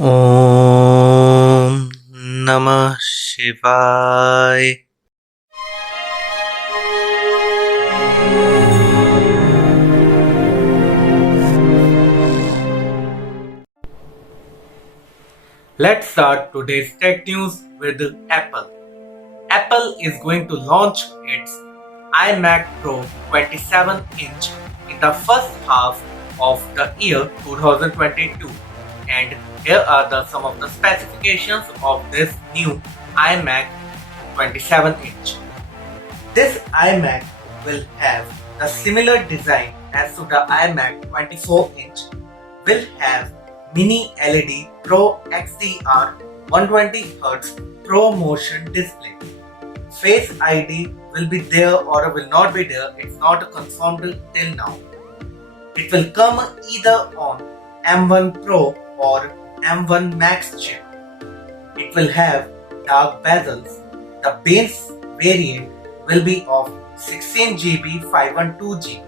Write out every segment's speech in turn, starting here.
Om Namah Shivaya. Let's start today's tech news with Apple. Apple is going to launch its iMac Pro 27-inch in the first half of the year 2022, and here are some of the specifications of this new iMac 27-inch. This iMac will have the similar design as to the iMac 24-inch, will have Mini LED Pro XDR 120Hz Pro Motion display. Face ID will be there or will not be there, it's not confirmed till now. It will come either on M1 Pro or M1 Max chip. It will have dark bezels. The base variant will be of 16GB 512GB.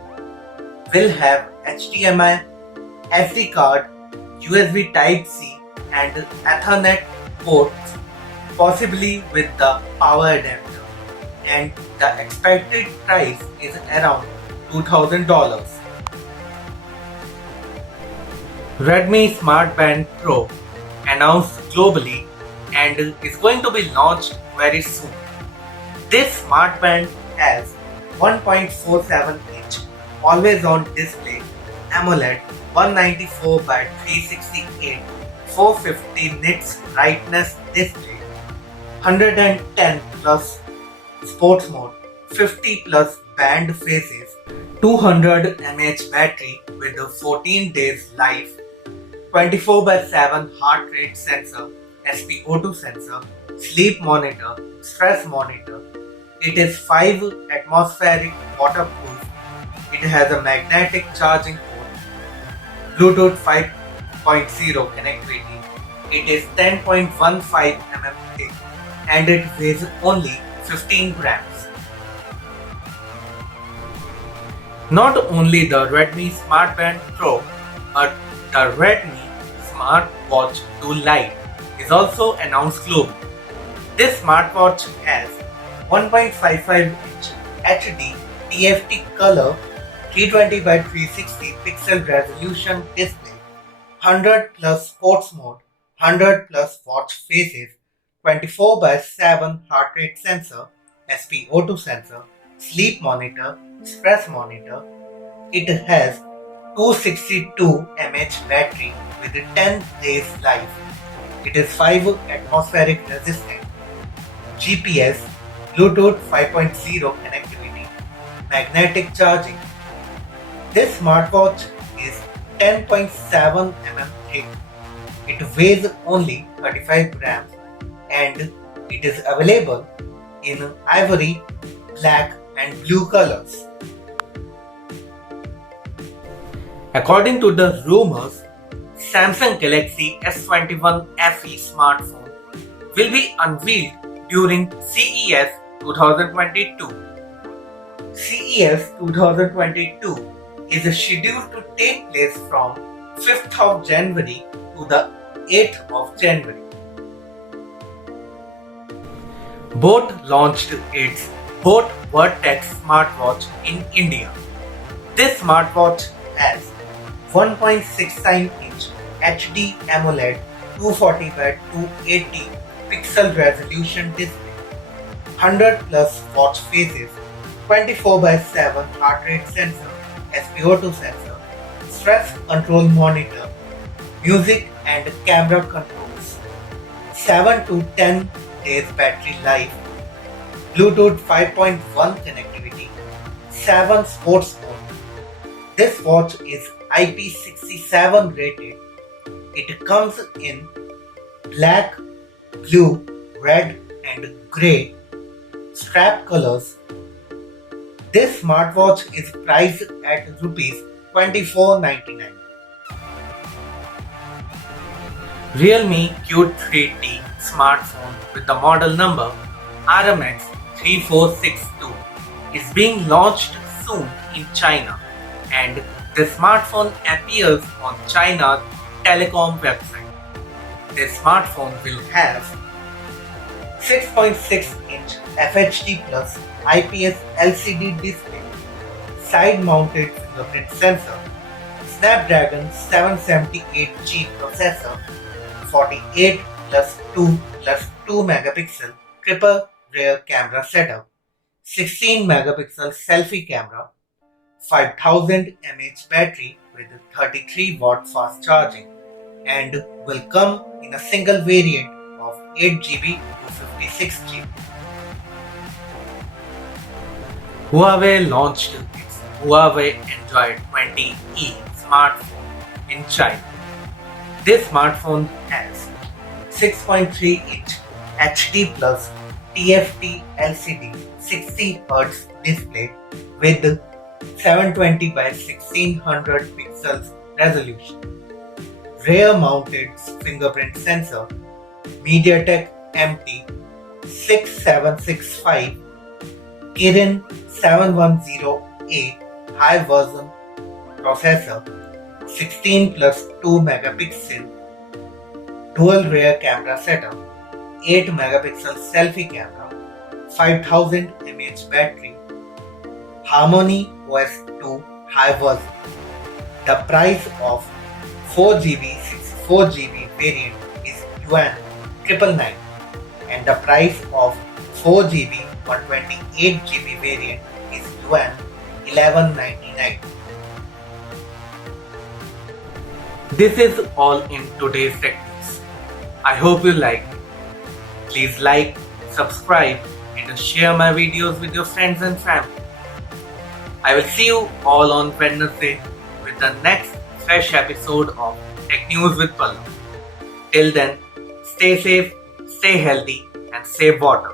Will have HDMI, SD card, USB Type-C and Ethernet ports, possibly with the power adapter, and the expected price is around $2,000. Redmi Smart Band Pro announced globally and is going to be launched very soon. This smartband has 1.47-inch always-on display AMOLED 194 by 368 450 nits brightness display, 110 plus sports mode, 50 plus band phases, 200 mAh battery with a 14 days life, 24 by 7 heart rate sensor, SpO2 sensor, sleep monitor, stress monitor. It is 5 atmospheric waterproof. It has a magnetic charging port, Bluetooth 5.0 connectivity. It is 10.15 mm thick and it weighs only 15 grams. Not only the Redmi Smartband Pro, but the Redmi Smartwatch 2 LITE is also announced globally. This smartwatch has 1.55-inch HD TFT color 320 by 360 pixel resolution display, 100 plus sports mode, 100 plus watch faces, 24 by 7 heart rate sensor, SpO2 sensor, sleep monitor, stress monitor. It has 262 mAh battery with 10 days life. It is 5 atmospheric resistant, GPS, Bluetooth 5.0 connectivity, magnetic charging. This smartwatch is 10.7 mm thick. It weighs only 35 grams and it is available in ivory, black and blue colors. According to the rumors, Samsung Galaxy S21 FE smartphone will be unveiled during CES 2022. CES 2022 is scheduled to take place from 5th of January to the 8th of January. Both launched its Vertex Smartwatch in India. This smartwatch has 1.69-inch HD AMOLED 240 by 280 pixel resolution display, 100 plus watch faces, 24 by 7 heart rate sensor, SpO2 sensor, stress control monitor, music and camera controls, 7 to 10 days battery life, Bluetooth 5.1 connectivity, 7 sports mode. This watch is IP67 rated. It comes in black, blue, red and grey strap colors. This smartwatch is priced at Rs 2499. REALME Q3t smartphone with the model number RMX 3462 is being launched soon in China, and the smartphone appears on China's telecom website. This smartphone will have 6.6-inch FHD Plus IPS LCD display, side-mounted fingerprint sensor, Snapdragon 778G processor, 48 plus 2 plus 2 megapixel triple rear camera setup, 16 megapixel selfie camera, 5000 mAh battery with 33 watt fast charging, and will come in a single variant of 8GB to 56GB. Huawei launched its Huawei Enjoy 20e smartphone in China. This smartphone has 6.3-inch HD Plus TFT LCD 60Hz display with 720 by 1600 pixels resolution, rear mounted fingerprint sensor, MediaTek MT 6765 Kirin 710A high version processor, 16 plus 2 megapixel dual rear camera setup, 8 megapixel selfie camera, 5000 mAh battery, Harmony OS 2 high version. The price of 4GB 64GB variant is Yuan 999 and the price of 4GB 128GB variant is Yuan 1199. This is all in today's tech news. I hope you liked it. Please like, subscribe and share my videos with your friends and family. I will see you all on Wednesday with the next fresh episode of Tech News with Pallu. Till then, stay safe, stay healthy and save water.